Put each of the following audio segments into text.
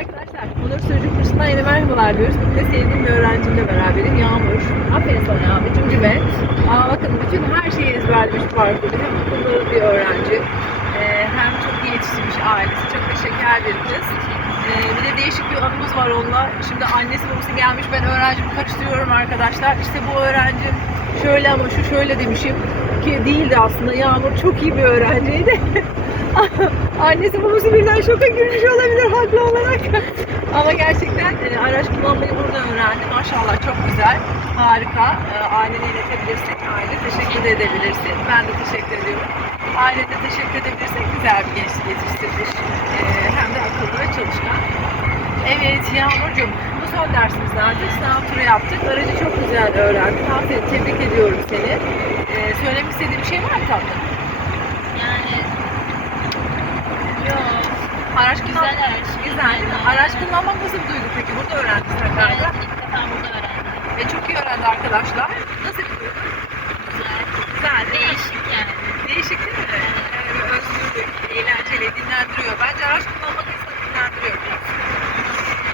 arkadaşlar. Onur Sözcü Kursu'ndan yeni diyoruz. Bugün de sevdiğim bir öğrencimle beraberim. Yağmur. Aferin sana ya. Üçüncü ve Aa, bakın bütün her şeyi ezberlemiş parkurda. Hem akıllı bir öğrenci. Ee, hem çok iyi yetiştirmiş ailesi. Çok da şeker bir kız. Ee, bir de değişik bir anımız var onunla. Şimdi annesi babası gelmiş. Ben öğrencimi kaçırıyorum arkadaşlar. İşte bu öğrenci şöyle ama şu şöyle demişim ki değildi aslında. Yağmur çok iyi bir öğrenciydi. Annesi babası birden şoka girmiş olabilir haklı olarak. Ama gerçekten e, araç kullanmayı burada öğrendi. Maşallah çok güzel. Harika. E, ailene iletebilirsin. Aile teşekkür de edebilirsin. Ben de teşekkür ediyorum. Ailene teşekkür edebilirsin. Güzel bir gençlik yetiştirmiş. E, hem de akıllı ve çalışkan. Evet Yağmurcuğum bu son dersimiz artık. Sınav turu yaptık. Aracı çok güzel öğrendin. Aferin tebrik ediyorum seni. E, söylemek istediğin bir şey var mı tatlım? Yani yok. Araç Güzel araç. Güzel değil mi? Araç kullanmak nasıl bir duygu peki? Burada öğrendin sen Ben galiba. ilk defa burada öğrendim. Ve çok iyi öğrendi arkadaşlar. Nasıl bir duygu? Güzel. Güzel değil mi? Değişik yani. Değişik değil mi? Yani bir özgürlük, eğlenceli, dinlendiriyor. Bence araç kullanmak insanı dinlendiriyor biraz.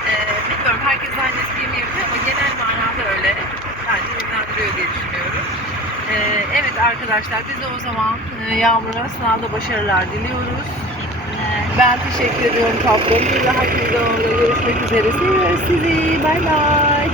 Ee, bilmiyorum herkes aynı espriyi mi yapıyor ama genel manada öyle. Bence dinlendiriyor diye düşünüyorum. Ee, evet arkadaşlar biz de o zaman e, Yağmur'a sınavda başarılar diliyoruz. Ben teşekkür ediyorum tatlım. Bir dahaki videoda görüşmek üzere. Seviyoruz sizi. Bay bay.